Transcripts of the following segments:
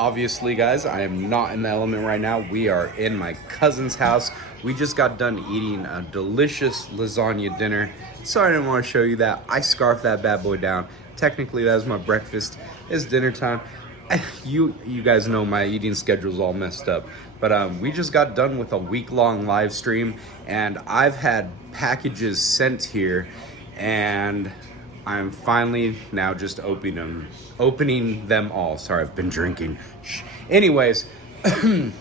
Obviously, guys, I am not in the element right now. We are in my cousin's house. We just got done eating a delicious lasagna dinner. Sorry I didn't want to show you that. I scarfed that bad boy down. Technically, that was my breakfast. It's dinner time. You guys know my eating schedule's all messed up. But we just got done with a week-long live stream, and I've had packages sent here, and I'm finally now just opening them all. Sorry, I've been drinking. Shh. Anyways, the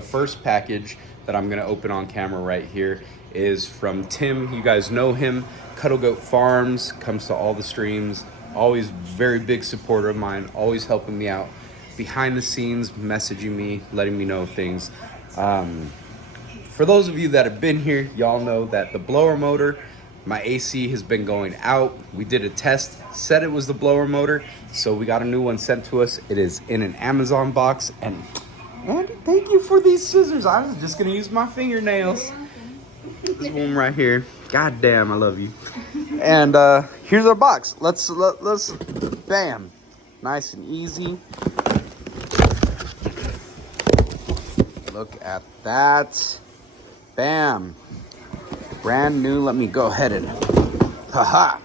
first package that I'm gonna open on camera right here is from Tim. You guys know him. Cuddle Goat Farms, comes to all the streams. Always very big supporter of mine. Always helping me out behind the scenes, messaging me, letting me know things. For those of you that have been here, y'all know that the blower motor, my AC has been going out. We did a test, said it was the blower motor, so we got a new one sent to us. It is in an Amazon box, and Andy, thank you for these scissors. I was just gonna use my fingernails. This one right here. God damn, I love you. And here's our box. Let's bam, nice and easy. Look at that, bam. Brand new. Let me go ahead and haha.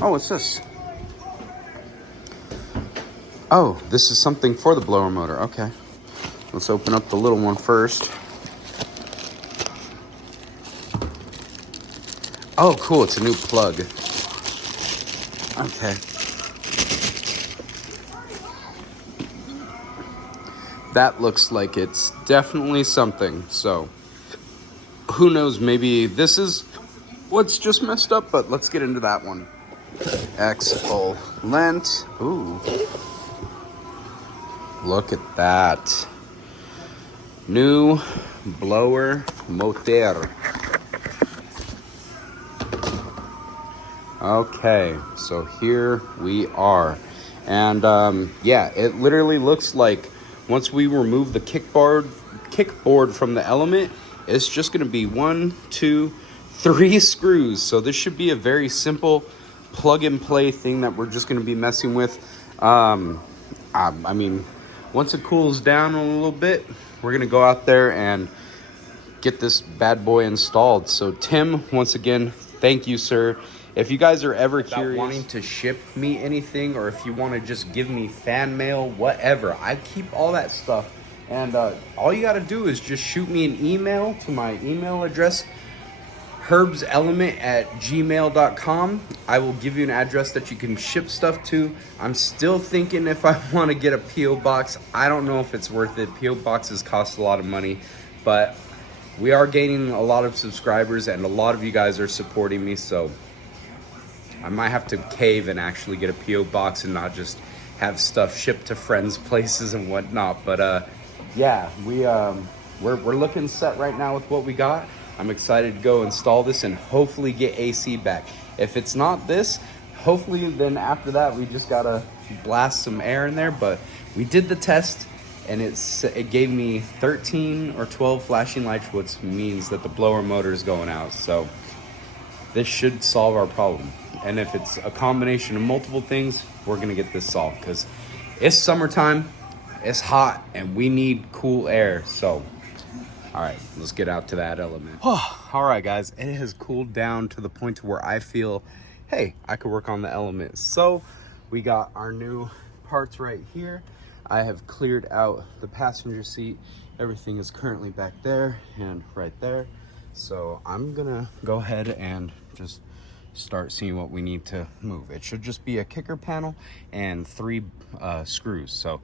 Oh, what's this? Oh, this is something for the blower motor. Okay, let's open up the little one first. Oh, cool, it's a new plug. Okay, that looks like it's definitely something. So who knows, maybe this is what's just messed up, but let's get into that one. Excellent. Ooh. Look at that. New blower motor. Okay, so here we are. And yeah, it literally looks like once we remove the kickboard from the element, it's just going to be 1, 2, 3 screws. So this should be a very simple plug and play thing that we're just going to be messing with. I mean, once it cools down a little bit, we're going to go out there and get this bad boy installed. So Tim, once again, thank you, sir. If you guys are ever curious wanting to ship me anything, or if you want to just give me fan mail, whatever, I keep all that stuff. And all you got to do is just shoot me an email to my email address, herbselement@gmail.com. I will give you an address that you can ship stuff to. I'm still thinking if I want to get a P.O. box. I don't know if it's worth it. P.O. boxes cost a lot of money, but we are gaining a lot of subscribers, and a lot of you guys are supporting me, so I might have to cave and actually get a P.O. box and not just have stuff shipped to friends' places and whatnot. But yeah, we're looking set right now with what we got. I'm excited to go install this and hopefully get AC back. If it's not this, hopefully then after that we just gotta blast some air in there. But we did the test, and it gave me 13 or 12 flashing lights, which means that the blower motor is going out. So this should solve our problem. And if it's a combination of multiple things, we're gonna get this solved, because it's summertime, it's hot, and we need cool air. So all right, let's get out to that element. All right, guys, it has cooled down to the point to where I feel, hey, I could work on the element. So we got our new parts right here. I have cleared out the passenger seat. Everything is currently back there and right there. So I'm gonna go ahead and just start seeing what we need to move. It should just be a kicker panel and 3 screws. So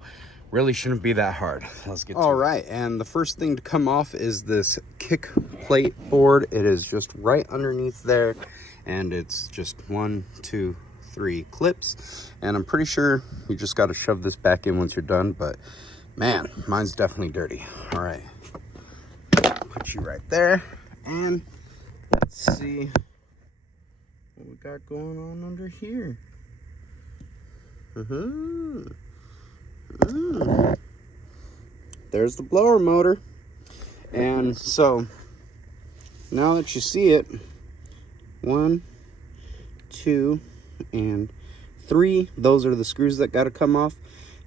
really shouldn't be that hard. Let's get to it. All right, and the first thing to come off is this kick plate board. It is just right underneath there, and it's just 1, 2, 3 clips. And I'm pretty sure you just got to shove this back in once you're done, but man, mine's definitely dirty. All right, put you right there, and let's see what we got going on under here. There's the blower motor. And so now that you see it, 1, 2, and 3. Those are the screws that got to come off.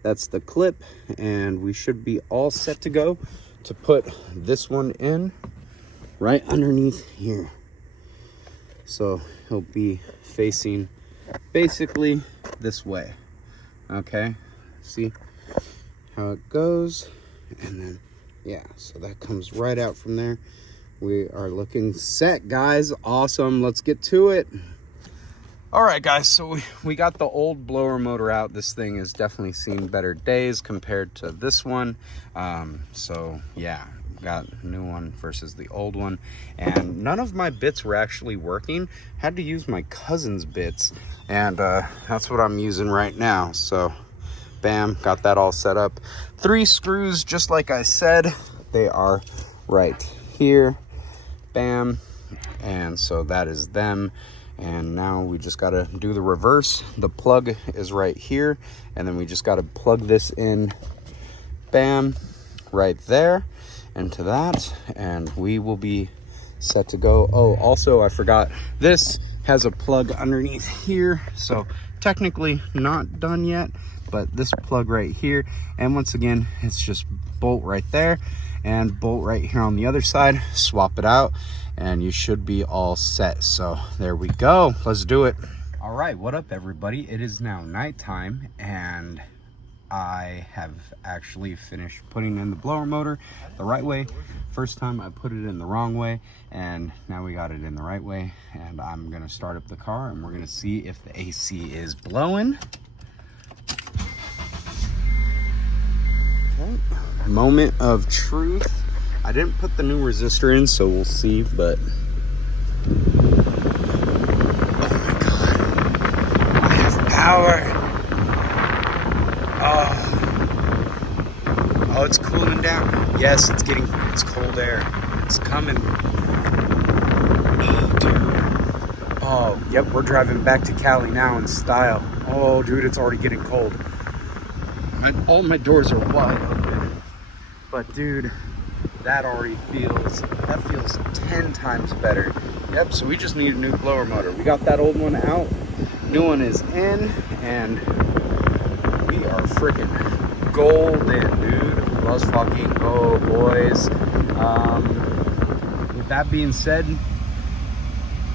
That's the clip, and we should be all set to go to put this one in right underneath here. So he'll be facing basically this way. Okay, see how it goes, and then yeah, so that comes right out from there. We are looking set, guys. Awesome, let's get to it. All right, guys, so we got the old blower motor out. This thing has definitely seen better days compared to this one. So yeah, got a new one versus the old one, and none of my bits were actually working. Had to use my cousin's bits, and that's what I'm using right now. So bam, got that all set up. 3 screws, just like I said, they are right here. Bam, and so that is them. And now we just got to do the reverse. The plug is right here, and then we just got to plug this in, bam, right there into that, and we will be set to go. Oh, also I forgot, this has a plug underneath here, so technically not done yet, but this plug right here, and once again it's just bolt right there and bolt right here on the other side. Swap it out and you should be all set. So there we go, let's do it. All right, what up everybody? It is now nighttime, and I have actually finished putting in the blower motor the right way. First time I put it in the wrong way, and now we got it in the right way, and I'm gonna start up the car and we're gonna see if the AC is blowing. Okay. Moment of truth. I didn't put the new resistor in, so we'll see, but oh my god, I have power. Oh, it's cooling down. Yes, it's cold air. It's coming. Oh, dude. Oh, yep, we're driving back to Cali now in style. Oh, dude, it's already getting cold. All my doors are wide open. But, dude, that feels 10 times better. Yep, so we just need a new blower motor. We got that old one out. New one is in, and we are freaking golden, dude. Let's fucking go, boys. With that being said,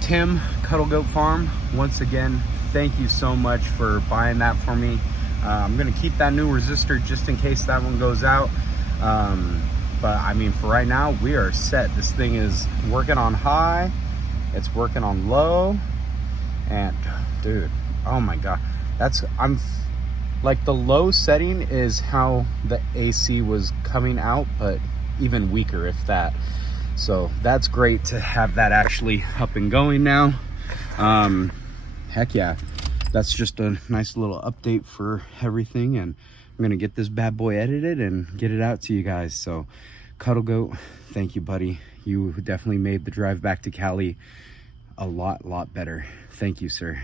Tim, Cuddle Goat Farm, once again, thank you so much for buying that for me. I'm gonna keep that new resistor just in case that one goes out. But I mean, for right now, we are set. This thing is working on high, it's working on low, and dude, oh my god, like the low setting is how the AC was coming out, but even weaker if that. So that's great to have that actually up and going now. Heck yeah, that's just a nice little update for everything, and I'm gonna get this bad boy edited and get it out to you guys. So Cuddle Goat, thank you, buddy. You definitely made the drive back to Cali a lot better. Thank you, sir.